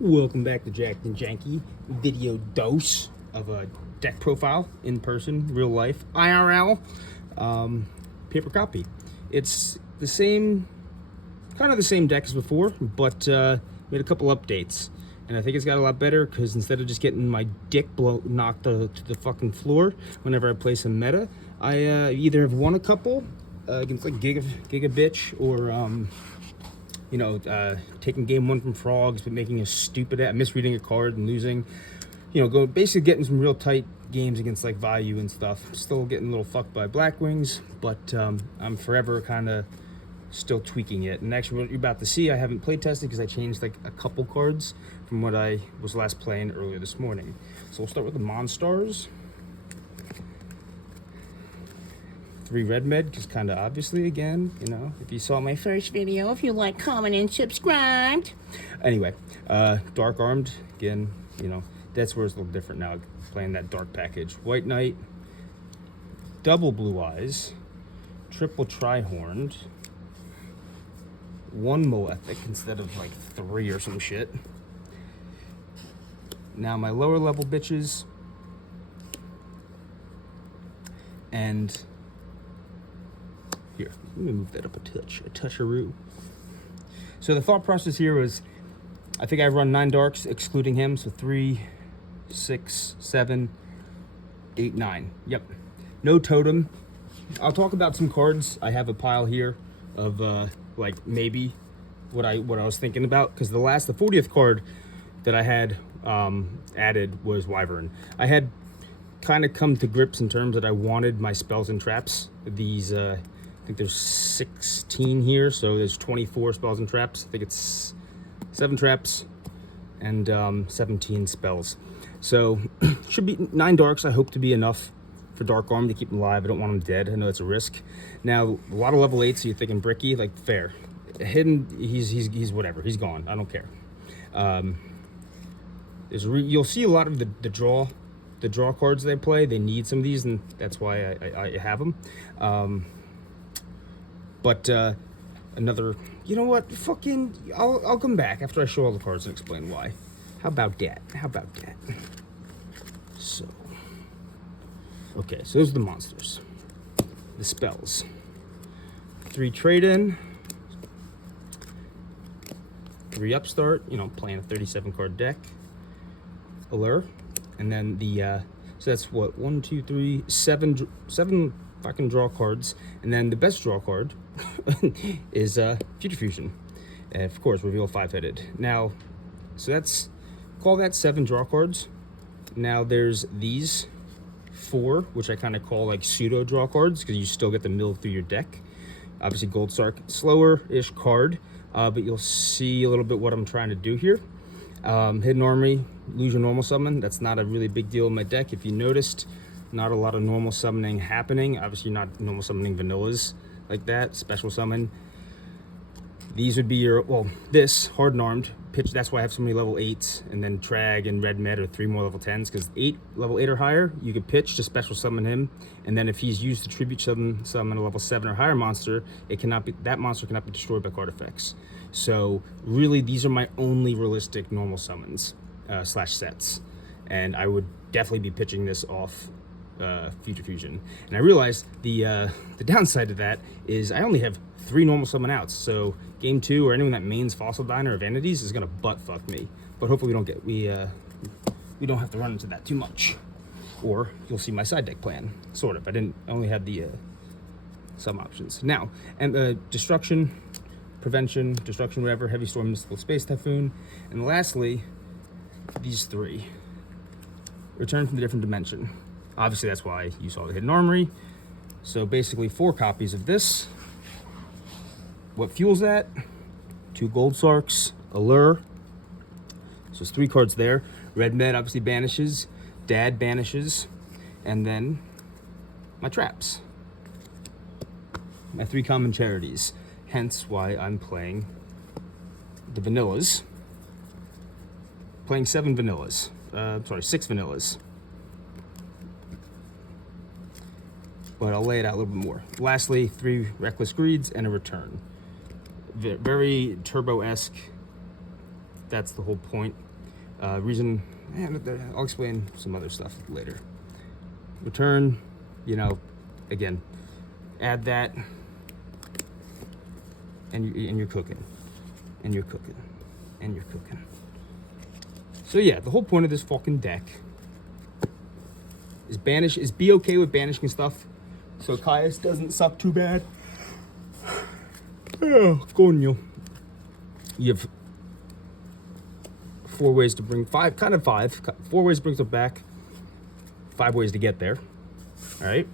Welcome back to Jack and Janky video dose of a deck profile in person, real life, IRL, paper copy. It's the same, kind of the same deck as before, but made a couple updates. And I think it's got a lot better because instead of just getting my dick knocked to the fucking floor whenever I play some meta, I either have won a couple against like Giga Bitch or taking game one from frogs, but making a stupid misreading a card and losing. Basically getting some real tight games against like value and stuff. Still getting a little fucked by Blackwings, but I'm forever kind of still tweaking it. And actually, what you're about to see, I haven't play tested because I changed like a couple cards from what I was last playing earlier this morning. So we'll start with the Monstars. 3 red med, because kind of obviously, again, if you saw my first video, if you like, comment, and subscribed. Anyway, dark armed, again, that's where it's a little different now, playing that dark package. White Knight, double blue eyes, triple tri-horned, 1 Malefic instead of like 3 or some shit. Now my lower level bitches, and here, let me move that up a touch-a-roo. So the thought process here was, I think I run 9 darks, excluding him, so 3, 6, 7, 8, 9. Yep, no totem. I'll talk about some cards. I have a pile here of like maybe what I was thinking about, because the 40th card that I had added was Wyvern. I had kind of come to grips in terms that I wanted my spells and traps. These I think there's 16 here, so there's 24 spells and traps. I think it's 7 traps and 17 spells. So should be 9 darks. I hope to be enough for Dark Arm to keep him alive. I don't want him dead. I know it's a risk. Now a lot of level 8s, so you're thinking Bricky, like fair. Hidden, he's whatever. He's gone. I don't care. You'll see a lot of the draw cards they play. They need some of these, and that's why I have them. But another, you know what? Fucking, I'll come back after I show all the cards and explain why. How about that? So, okay, so those are the monsters. The spells. 3 trade-in. 3 upstart. Playing a 37 card deck. Allure, and then the so that's what 1, 2, 3, 7 fucking draw cards, and then the best draw card is Future Fusion, and of course reveal 5-headed. Now, so call that 7 draw cards. Now there's these 4, which I kind of call like pseudo draw cards, because you still get to mill through your deck. Obviously Gold Sark, slower-ish card, but you'll see a little bit what I'm trying to do here. Hidden Armory, lose your normal summon. That's not a really big deal in my deck. If you noticed, not a lot of normal summoning happening. Obviously not normal summoning vanillas like that. Special summon. These would be your, this hardened armed pitch. That's why I have so many level 8s, and then Trag and Red Med are 3 more level 10s, because level 8 or higher, you could pitch to special summon him, and then if he's used to tribute summon a level 7 or higher monster, that monster cannot be destroyed by card effects. So really, these are my only realistic normal summons / sets, and I would definitely be pitching this off Future Fusion. And I realized the downside to that is I only have 3 normal summon outs, so game 2 or anyone that mains Fossil Diner or Vanities is gonna butt fuck me. But hopefully we don't have to run into that too much, or you'll see my side deck plan. Sort of. I only had the some options now, and destruction, prevention, destruction, whatever, heavy storm, mystical space typhoon, and lastly these 3. Return from a different dimension. Obviously that's why you saw the Hidden Armory. So basically 4 copies of this. What fuels that? 2 Gold Sarks, Allure. So it's 3 cards there. Red Med obviously banishes, Dad banishes, and then my traps. My 3 common charities. Hence why I'm playing the vanillas. Playing 7 vanillas. 6 vanillas. But I'll lay it out a little bit more. Lastly, 3 Reckless Greeds and a return. Very Turbo-esque. That's the whole point. Reason, and I'll explain some other stuff later. Return, you know, again, add that, and you're cooking, and you're cooking, and you're cooking. So yeah, the whole point of this fucking deck is be okay with banishing stuff, so Caius doesn't suck too bad. Oh, coño. You have 4 ways to bring 4 ways to bring stuff back, 5 ways to get there. All right.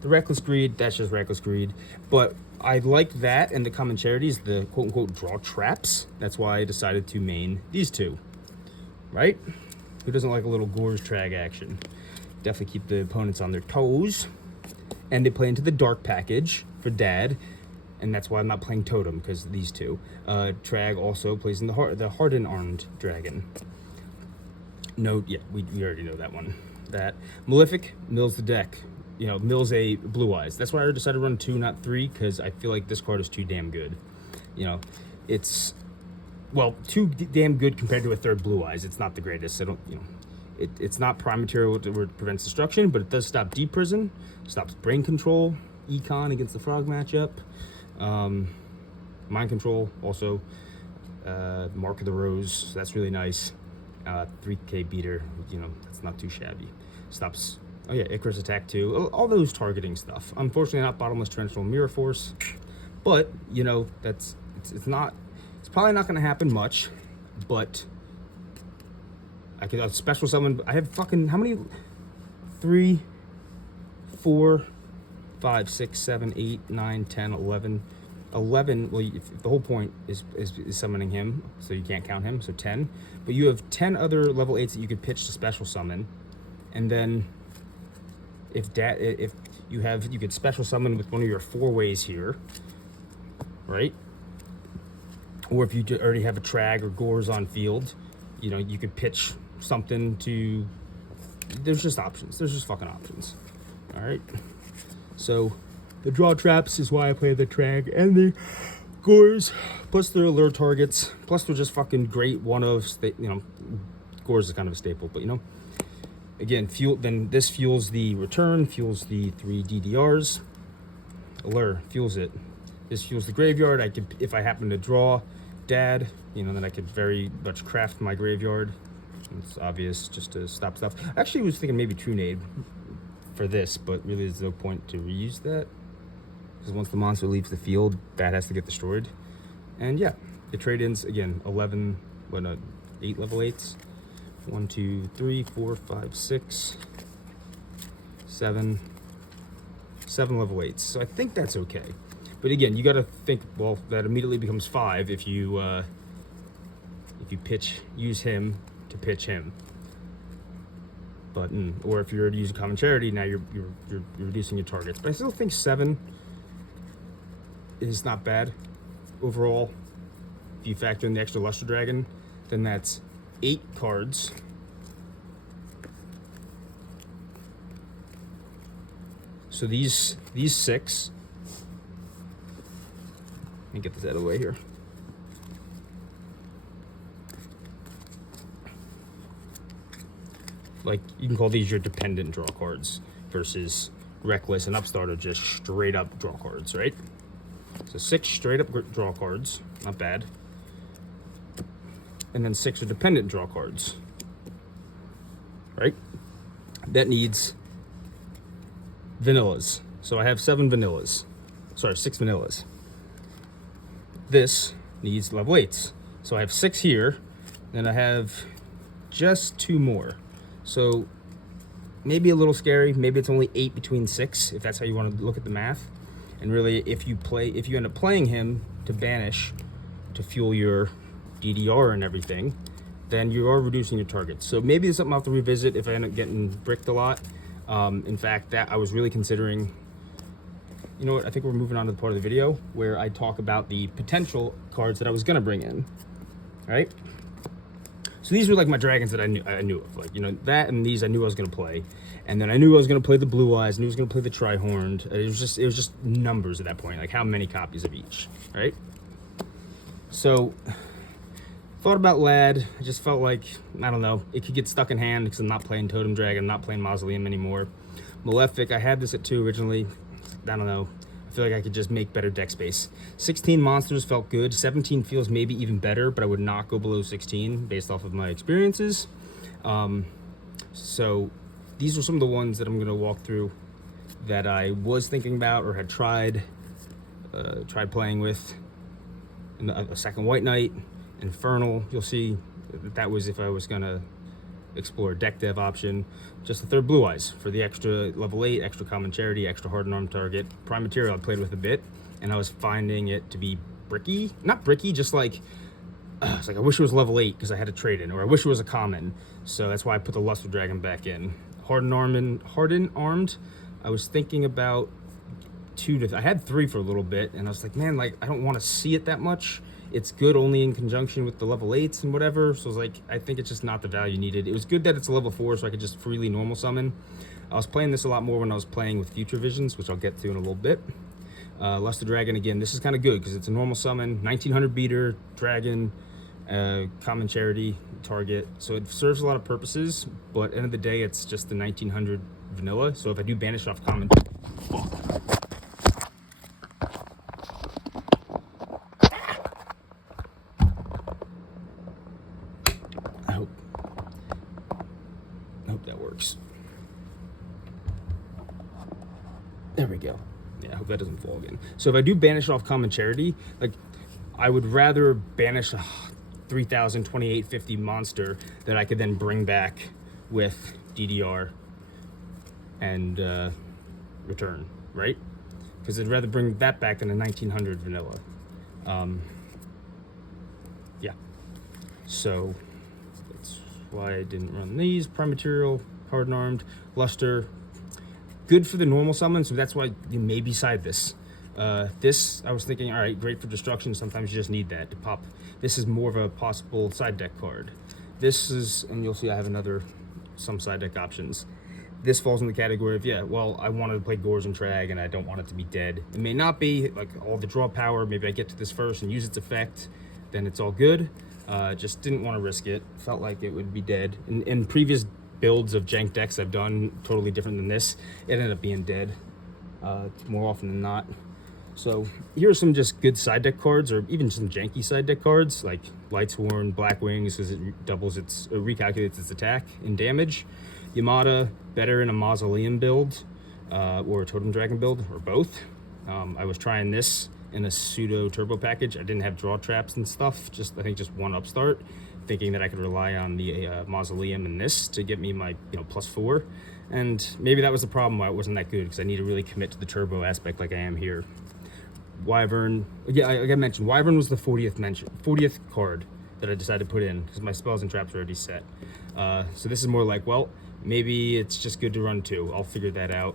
The Reckless Greed, that's just Reckless Greed. But I like that, and the common charities, the quote-unquote draw traps. That's why I decided to main these two. Right? Who doesn't like a little Gore's Trag action? Definitely keep the opponents on their toes. And they play into the Dark package for Dad. And that's why I'm not playing Totem, because these two. Trag also plays in the Hardened Armed Dragon. No, yeah, we already know that one. That Malefic mills the deck. You know, mills a Blue Eyes. That's why I decided to run 2, not 3, because I feel like this card is too damn good. You know, it's, well, too damn good compared to a 3rd Blue Eyes. It's not the greatest. I don't, you know, it's not prime material where it prevents destruction, but it does stop Deep Prison, stops Brain Control, Econ against the Frog matchup, Mind Control also, Mark of the Rose. So that's really nice. 3K beater, you know, that's not too shabby. Stops, oh yeah, Icarus attack too. All those targeting stuff. Unfortunately, not Bottomless Trench or Mirror Force, but you know, it's probably not going to happen much. But I could special summon. I have fucking how many? 3, 4, 5, 6, 7, 8, 9, 10, 11. 11, well, the whole point is summoning him, so you can't count him, so 10. But you have 10 other level 8s that you could pitch to special summon. And then if you could special summon with one of your 4 ways here, right? Or if you already have a Trag or Gores on field, you know, you could pitch something to, there's just options. There's just fucking options. All right. So the draw traps is why I play the Trag and the Gores, plus their allure targets, plus they're just fucking great you know, Gores is kind of a staple, but you know, again, then this fuels the return, fuels the 3 DDRs, allure fuels it. This fuels the graveyard. I could, if I happen to draw Dad, you know, then I could very much craft my graveyard. It's obvious, just to stop stuff. I actually was thinking maybe Trunade for this, but really there's no point to reuse that, because once the monster leaves the field, that has to get destroyed. And yeah, the trade-ins, again, 8 level 8s. 1, 2, 3, 4, 5, 6, 7 level 8s. So I think that's okay. But again, you got to think, well, that immediately becomes 5 if you use him to pitch him. But or if you're using common charity, now you're reducing your targets. But I still think 7 is not bad overall. If you factor in the extra Luster Dragon, then that's 8 cards. So these 6. Let me get this out of the way here. Like, you can call these your dependent draw cards versus Reckless and Upstart are just straight up draw cards, right? So 6 straight up draw cards, not bad. And then 6 are dependent draw cards, right? That needs vanillas. So I have 7 vanillas. Sorry, 6 vanillas. This needs level 8s. So I have 6 here, and I have just 2 more. So maybe a little scary. Maybe it's only 8 between 6, if that's how you want to look at the math. And really, if you end up playing him to banish, to fuel your DDR and everything, then you are reducing your targets. So maybe it's something I'll have to revisit if I end up getting bricked a lot. In fact, that I was really considering. You know what? I think we're moving on to the part of the video where I talk about the potential cards that I was gonna bring in. Right? So these were like my dragons that I knew of, like, you know, that and these I knew I was gonna play, and then I knew I was gonna play the Blue Eyes, and I was gonna play the Trihorned. It was just numbers at that point, like how many copies of each, right? So Thought about Lad. I just felt like, I don't know, it could get stuck in hand because I'm not playing Totem Dragon, I'm not playing Mausoleum anymore. Malefic, I had this at 2 originally. I don't know. I feel like I could just make better deck space. 16 monsters felt good. 17 feels maybe even better, but I would not go below 16 based off of my experiences. So these are some of the ones that I'm going to walk through that I was thinking about or had tried playing with. And a second White Knight, Infernal. You'll see that was if I was going to explore deck dev option. Just the third Blue Eyes for the extra level 8, extra common charity, extra hardened arm target. Prime Material I played with a bit, and I was finding it to be bricky. Not bricky, just like, it's like I wish it was level 8 because I had to trade in, or I wish it was a common. So that's why I put the Luster Dragon back in. Hardened Armed, I was thinking about 2 to, I had 3 for a little bit, and I was like, man, like, I don't want to see it that much. It's good only in conjunction with the level 8s and whatever, so I was like, I think it's just not the value needed. It was good that it's a level 4, so I could just freely normal summon. I was playing this a lot more when I was playing with Future Visions, which I'll get to in a little bit. Luster Dragon, again, this is kind of good because it's a normal summon, 1900 beater, dragon, common charity, target. So it serves a lot of purposes, but at the end of the day, it's just the 1900 vanilla. So if I do banish off common... I hope that works. There we go. Yeah, I hope that doesn't fall again. So if I do banish off common charity, like, I would rather banish a 3,028.50 monster that I could then bring back with DDR and return, right? Because I'd rather bring that back than a 1900 vanilla. Yeah. So that's why I didn't run these. Prime Material, Hardened Armed, Luster. Good for the normal summon, so that's why you maybe side this. This, I was thinking, all right, great for destruction. Sometimes you just need that to pop. This is more of a possible side deck card. This is, and you'll see I have some side deck options. This falls in the category of, yeah, well, I wanted to play Gorge and Trag, and I don't want it to be dead. It may not be, like, all the draw power. Maybe I get to this first and use its effect, then it's all good. Just didn't want to risk it. Felt like it would be dead. In previous builds of Jank decks I've done, totally different than this, it ended up being dead more often than not. So here are some just good side deck cards, or even some janky side deck cards, like Lightsworn, Black Wings, because it doubles its, recalculates its attack and damage. Yamada, better in a Mausoleum build, or a Totem Dragon build, or both. I was trying this in a pseudo turbo package. I didn't have draw traps and stuff, I think just one upstart, thinking that I could rely on the Mausoleum and this to get me my +4. And maybe that was the problem why it wasn't that good, because I need to really commit to the turbo aspect like I am here. Wyvern, yeah, like I mentioned, Wyvern was the 40th card that I decided to put in because my spells and traps are already set. So this is more like, well, maybe it's just good to run 2. I'll figure that out.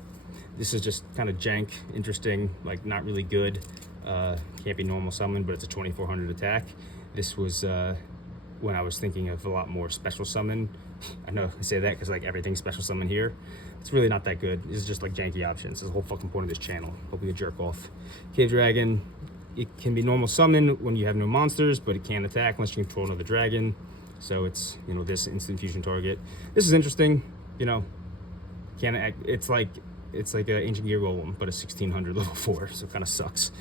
This is just kind of jank, interesting, like not really good. Can't be normal summon, but it's a 2400 attack. This was when I was thinking of a lot more special summon. I know I say that because like everything's special summon here. It's really not that good. It's just like janky options. This is the whole fucking point of this channel. Hope you jerk off. Cave Dragon, it can be normal summon when you have no monsters, but it can't attack unless you control another dragon. So it's, this instant fusion target. This is interesting, can't act, it's like an Ancient Gear Golem, but a 1600 level 4, so it kind of sucks.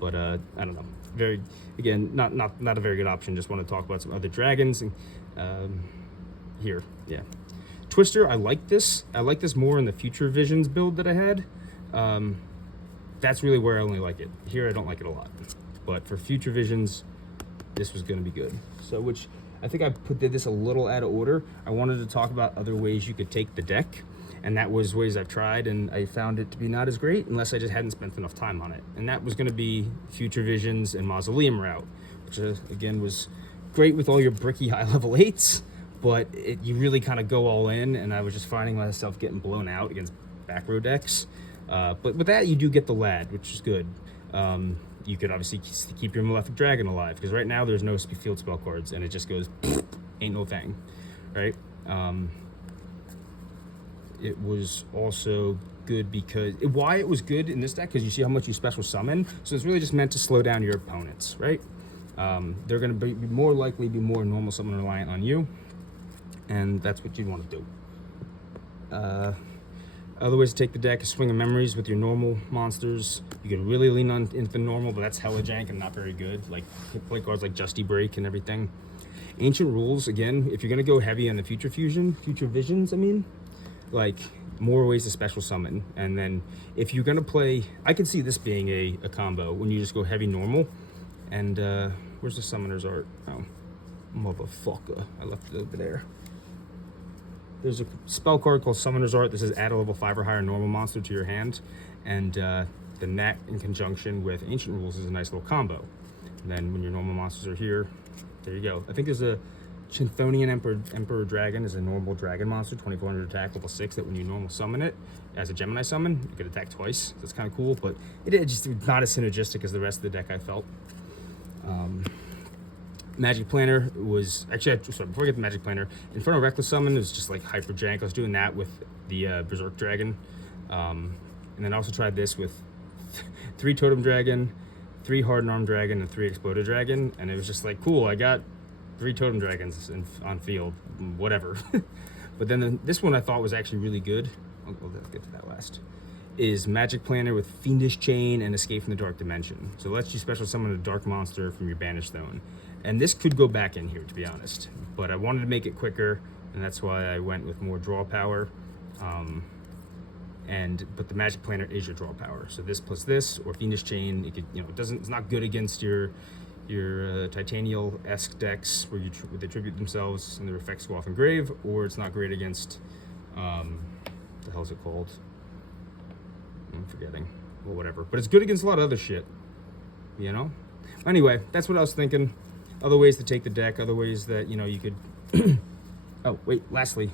But I don't know. Very, again, not a very good option. Just want to talk about some other dragons. Here, yeah. Twister, I like this. I like this more in the Future Visions build that I had. That's really where I only like it. Here, I don't like it a lot. But for Future Visions, this was going to be good. So, which I think I did this a little out of order. I wanted to talk about other ways you could take the deck. And that was ways I've tried, and I found it to be not as great unless I just hadn't spent enough time on it. And that was going to be Future Visions and Mausoleum route, which again was great with all your bricky high level 8s, but you really kind of go all in, and I was just finding myself getting blown out against back row decks. But with that, you do get the Lad, which is good. You could obviously keep your Malefic Dragon alive, because right now there's no field spell cards, and it just goes, ain't no thing, right? It was also good because why it was good in this deck, because you see how much you special summon, so it's really just meant to slow down your opponents, right? they're going to be more likely be more normal summon reliant on you, and that's what you want to do. Other ways to take the deck is Swing of Memories with your normal monsters. You can really lean on into the normal, but that's hella jank and not very good. Like, play cards like Justy Break and everything. Ancient Rules, again, if you're going to go heavy on the Future Visions, like, more ways to special summon. And then if you're going to play, I can see this being a combo when you just go heavy normal. And, where's the Summoner's Art? Oh, motherfucker. I left it over there. There's a spell card called Summoner's Art. This is add a level 5 or higher normal monster to your hand. And the Nat in conjunction with Ancient Rules is a nice little combo. And then when your normal monsters are here, there you go. I think there's a Chinthonian Emperor Dragon is a normal dragon monster, 2400 attack, level 6, that when you normal summon it as a Gemini summon, you could attack twice. That's kind of cool, but it just not as synergistic as the rest of the deck, I felt. Magic Planner was actually, sorry, before we get to Magic Planner, Infernal Reckless Summon is just like hyper jank. I was doing that with the Berserk Dragon, and then I also tried this with 3 Totem Dragon, 3 Hardened Arm Dragon, and 3 Exploded Dragon, and it was just like, cool, I got 3 Totem Dragons on field, whatever. But then this one I thought was actually really good. I'll get to that last. Is Magic Planner with Fiendish Chain and Escape from the Dark Dimension. So it lets you special summon a dark monster from your banished zone. And this could go back in here, to be honest. But I wanted to make it quicker, and that's why I went with more draw power. But the Magic Planner is your draw power. So this plus this, or Fiendish Chain, it could, it's not good against your Titanial-esque decks where they tribute themselves and their effects go off engrave, or it's not great against, the hell is it called? I'm forgetting. Well, whatever. But it's good against a lot of other shit. Anyway, that's what I was thinking. Other ways to take the deck, other ways that, you could... Oh, wait, lastly,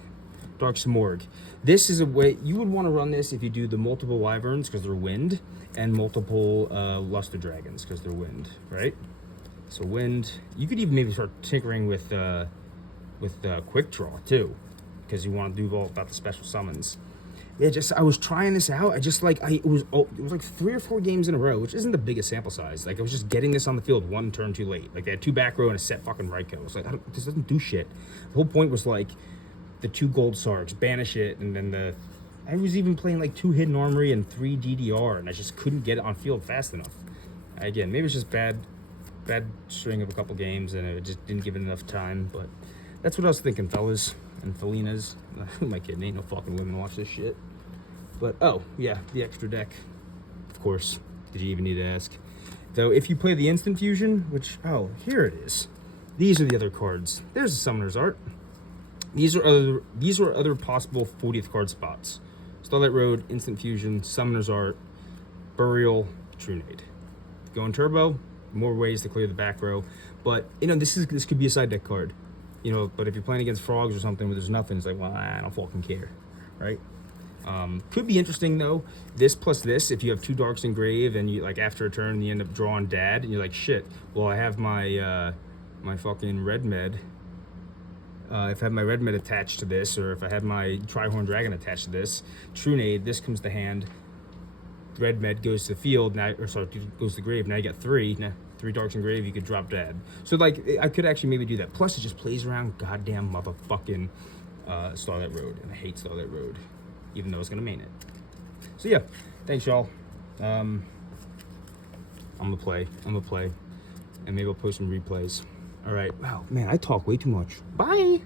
Dark Simorgh. This is a way... You would want to run this if you do the multiple Wyverns, because they're wind, and multiple Luster Dragons, because they're wind, right? So wind... You could even maybe start tinkering with Quick Draw, too, because you want to do all about the special summons. Yeah, I was trying this out. It was like 3 or 4 games in a row, which isn't the biggest sample size. Like, I was just getting this on the field 1 turn too late. Like, they had 2 back row and a set fucking Raikou. I was like, this doesn't do shit. The whole point was like the 2 Gold Sarks, banish it, and then I was even playing like 2 Hidden Armory and 3 DDR, and I just couldn't get it on field fast enough. Again, maybe it's just bad string of a couple games, and it just didn't give it enough time. But that's what I was thinking, fellas and Felinas. Who am I kidding? Ain't no fucking women watch this shit. But, oh, yeah, the extra deck. Of course. Did you even need to ask? Though, if you play the Instant Fusion, which, oh, here it is. These are the other cards. There's the Summoner's Art. These are other possible 40th card spots. Starlight Road, Instant Fusion, Summoner's Art, Burial, Trunade. Going turbo, more ways to clear the back row. But, this could be a side deck card. But if you're playing against frogs or something where there's nothing, it's like, well, I don't fucking care, right? Could be interesting though. This plus this, if you have 2 Darks Engrave and you, like, after a turn you end up drawing Dad, and you're like, shit, well, I have my my fucking Red Med. If I have my Red Med attached to this, or if I have my Trihorn Dragon attached to this, Trunade, this comes to hand. Red Med goes to the field now, goes to the grave. Now you got 3. Now 3 Darks Engrave, you could drop Dad. So like, I could actually maybe do that. Plus, it just plays around goddamn motherfucking Starlight Road, and I hate Starlight Road, even though it's gonna main it. So yeah, thanks y'all. I'm gonna play, and maybe I'll post some replays. All right. Wow, man, I talk way too much. Bye.